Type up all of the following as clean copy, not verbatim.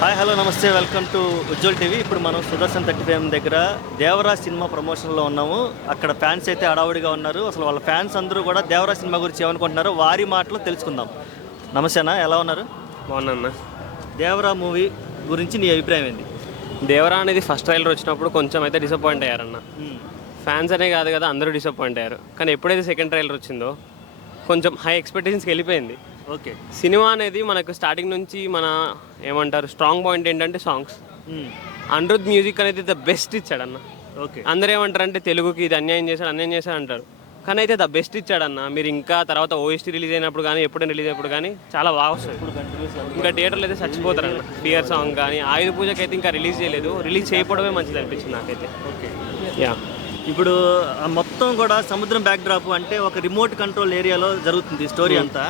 Hi hello నమస్తే welcome to Ujjwal TV. ఇప్పుడు మనం సుదర్శన్ 35 దగ్గర దేవరా సినిమా ప్రమోషన్లో ఉన్నాము. అక్కడ ఫ్యాన్స్ అయితే హడావుడిగా ఉన్నారు. అసలు వాళ్ళ ఫ్యాన్స్ అందరూ కూడా దేవరా సినిమా గురించి ఏమనుకుంటున్నారో వారి మాటలు తెలుసుకుందాం. నమస్తే అన్న, ఎలా ఉన్నారు? బాగున్నా. దేవరా మూవీ గురించి నీ అభిప్రాయం ఏంది? దేవరా అనేది ఫస్ట్ ట్రైలర్ వచ్చినప్పుడు కొంచెం అయితే డిసప్పాయింట్ అయ్యారన్న. ఫ్యాన్స్ అనే కాదు కదా, అందరూ డిసప్పాయింట్ అయ్యారు. కానీ ఎప్పుడైతే సెకండ్ ట్రైలర్ వచ్చిందో కొంచెం హై ఎక్స్పెక్టేషన్స్కి వెళ్ళిపోయింది. ఓకే, సినిమా అనేది మనకు స్టార్టింగ్ నుంచి మన ఏమంటారు స్ట్రాంగ్ పాయింట్ ఏంటంటే సాంగ్స్. అనిరుద్ మ్యూజిక్ అనేది ద బెస్ట్ ఇచ్చాడన్న. ఓకే, అందరూ ఏమంటారంటే తెలుగుకి ఇది అన్యాయం చేశాడు అంటారు. కానీ అయితే ద బెస్ట్ ఇచ్చాడన్న. మీరు ఇంకా తర్వాత ఓఎస్టీ రిలీజ్ అయినప్పుడు కానీ ఎప్పుడైనా రిలీజ్ అయినప్పుడు కానీ చాలా బాగా వస్తుంది. ఇంకా థియేటర్లో అయితే చచ్చిపోతారన్న. ఫియర్ సాంగ్ కానీ ఆయుధ పూజకి అయితే ఇంకా రిలీజ్ చేయలేదు. రిలీజ్ చేయకపోవడమే మంచిది అనిపించింది నాకైతే. Okay, yeah. ఇప్పుడు మొత్తం కూడా సముద్రం బ్యాక్డ్రాప్ అంటే ఒక రిమోట్ కంట్రోల్ ఏరియాలో జరుగుతుంది స్టోరీ అంతా.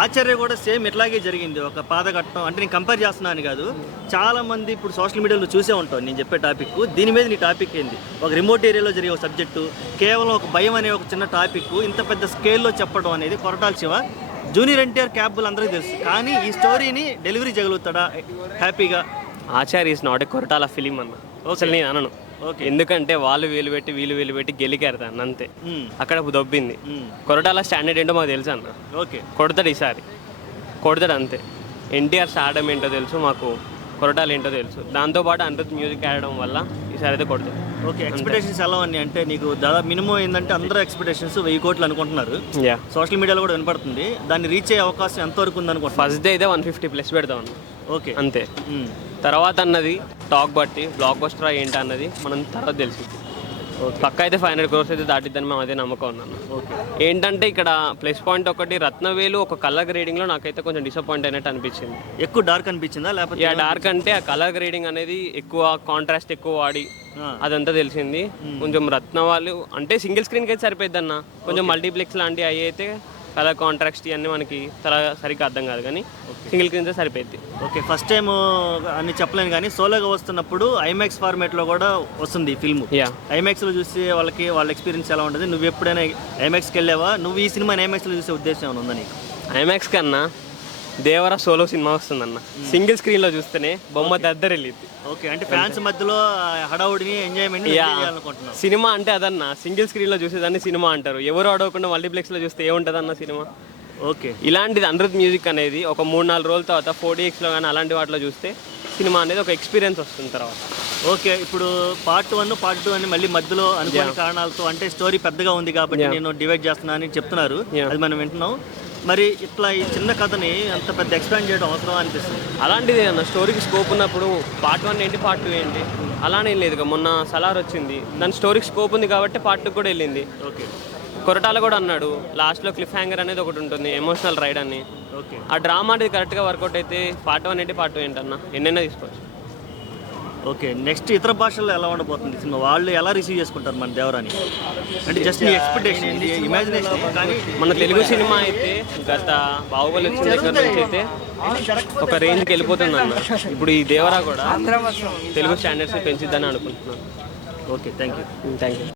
ఆచార్య కూడా సేమ్ ఇట్లాగే జరిగింది. ఒక పాదఘట్టం అంటే నేను కంపేర్ చేస్తున్నాను కాదు, చాలా మంది ఇప్పుడు సోషల్ మీడియాలో చూసే ఉంటాను నేను చెప్పే టాపిక్. దీని మీద నీ టాపిక్ ఏంది? ఒక రిమోట్ ఏరియాలో జరిగే ఒక సబ్జెక్టు, కేవలం ఒక భయం అనే ఒక చిన్న టాపిక్ ఇంత పెద్ద స్కేల్లో చెప్పడం అనేది Koratala Siva. Junior NTR capable అందరికీ తెలుసు, కానీ ఈ స్టోరీని డెలివరీ చేయగలుగుతాడా హ్యాపీగా? Acharya is not a Koratala film అన్న. అసలు నేను అనను. ఓకే, ఎందుకంటే వీళ్ళు వేలు పెట్టి గెలికారు దాన్ని అంతే. అక్కడ దొబ్బింది. కొరటాల స్టాండర్డ్ ఏంటో మాకు తెలుసు అన్న. ఓకే, కొడతాడు ఈసారి, కొడతాడు అంతే. ఎన్టీఆర్ స్టార్డమ్ ఏంటో తెలుసు మాకు, కొరటాలు ఏంటో తెలుసు. దాంతోపాటు అనిరుద్ మ్యూజిక్ ఆడడం వల్ల ఈసారి అయితే కొడతాడు. ఓకే, ఎక్స్పెక్టేషన్స్ ఎలా ఉన్నాయి అంటే నీకు దాదాపు మినిమం ఏంటంటే అందరూ ఎక్స్పెక్టేషన్స్ 1000 కోట్లు అనుకుంటున్నారు. యా, సోషల్ మీడియాలో కూడా వినపడుతుంది. దాన్ని రీచ్ అయ్యే అవకాశం ఎంతవరకు ఉంది అనుకుంటున్నా? ఫస్ట్ డే అయితే 150+ పెడతాం అన్న. ఓకే, అంతే. తర్వాత అన్నది టాక్ బట్టి బ్లాక్ బస్టర్ ఏంటి అన్నది మనం తర్వాత తెలిసింది. పక్క అయితే 500 crores అయితే దాటిద్దని మేము అదే నమ్మకం ఉన్నాను. ఓకే, ఏంటంటే ఇక్కడ ప్లస్ పాయింట్ ఒకటి, రత్నవేలు ఒక కలర్ గ్రేడింగ్లో నాకైతే కొంచెం డిసప్పాయింట్ అయినట్టు అనిపించింది. ఎక్కువ డార్క్ అనిపించిందా లేకపోతే? యా, డార్క్ అంటే ఆ కలర్ గ్రేడింగ్ అనేది ఎక్కువ కాంట్రాస్ట్ ఎక్కువ వాడి అదంతా తెలిసింది. కొంచెం రత్నవాళ్ళు అంటే సింగిల్ స్క్రీన్కి అయితే సరిపోద్ది అన్న. కొంచెం మల్టీప్లెక్స్ లాంటివి అవి అయితే కలర్ కాంట్రాక్ట్ ఇవన్నీ మనకి సరిగ్గా అర్థం కాదు, కానీ సింగిల్ స్క్రీన్ సరిపోద్ది. ఓకే, ఫస్ట్ టైం అని చెప్పలేను కానీ సోలోగా వస్తున్నప్పుడు ఐమాక్స్ ఫార్మేట్లో కూడా వస్తుంది ఈ ఫిల్మ్. యా, ఐమాక్స్లో చూసి వాళ్ళ ఎక్స్పీరియన్స్ ఎలా ఉంటుంది? నువ్వు ఎప్పుడైనా ఐమాక్స్కి వెళ్ళావా? నువ్వు ఈ సినిమాని ఐమాక్స్లో చూసే ఉద్దేశం ఏమైనా ఉందా నీకు? ఐమాక్స్ కన్నా దేవరా సోలో సినిమా వస్తుందన్న. సింగిల్ స్క్రీన్లో చూస్తేనే బొమ్మ దద్దరు వెళ్ళిద్ది. ఓకే, అంటే ఫ్యాన్స్ మధ్యలో హడావుడిని ఎంజాయ్మెంట్ చేయాలనుకుంటున్నాను. సినిమా అంటే అదన్న. సింగిల్ స్క్రీన్లో చూసేదాన్ని సినిమా అంటారు. ఎవరు అడగకుండా మల్టీప్లెక్స్లో చూస్తే ఏముంటుంది అన్న సినిమా. ఓకే, ఇలాంటిది అనిరుద్ మ్యూజిక్ అనేది ఒక 3-4 రోజుల తర్వాత 4DXలో కానీ అలాంటి వాటిలో చూస్తే సినిమా అనేది ఒక ఎక్స్పీరియన్స్ వస్తుంది తర్వాత. ఓకే, ఇప్పుడు పార్ట్ 1 పార్ట్ 2 అని మళ్ళీ మధ్యలో అనుకోని కారణాలతో అంటే స్టోరీ పెద్దగా ఉంది కాబట్టి నేను డివైడ్ చేస్తున్నా అని చెప్తున్నారు. అది మనం వింటున్నాం. మరి ఇట్లా ఈ చిన్న కథని అంత పెద్ద ఎక్స్పాండ్ చేయడం అవసరం అనిపిస్తుంది. అలాంటిది అన్న, స్టోరీకి స్కోప్ ఉన్నప్పుడు పార్ట్ 1 ఏంటి పార్ట్ 2 ఏంటి అలానే లేదు. మొన్న సలార్ వచ్చింది, దాని స్టోరీకి స్కోప్ ఉంది కాబట్టి పార్ట్ 2 కూడా వెళ్ళింది. ఓకే, కొరటాల కూడా అన్నాడు లాస్ట్లో క్లిఫ్ హ్యాంగర్ అనేది ఒకటి ఉంటుంది, ఎమోషనల్ రైడ్ అని. ఓకే, ఆ డ్రామా అనేది కరెక్ట్గా వర్కౌట్ అయితే పార్ట్ 1 ఏంటి పార్ట్ 2 ఏంటన్న ఎన్నైనా తీసుకోవచ్చు. ఓకే, నెక్స్ట్ ఇతర భాషల్లో ఎలా ఉండబోతుంది సినిమా? వాళ్ళు ఎలా రిసీవ్ చేసుకుంటారు మన దేవరాని? అంటే జస్ట్ నీ ఎక్స్పెక్టేషన్, ఇమాజినేషన్. కానీ మన తెలుగు సినిమా అయితే గత బాహుబలి వచ్చిన దగ్గర నుంచి అయితే ఒక రేంజ్కి వెళ్ళిపోతుంది అన్న. ఇప్పుడు ఈ దేవరా కూడా తెలుగు స్టాండర్డ్స్ పెంచిద్దని అనుకుంటున్నాను. Okay, thank you.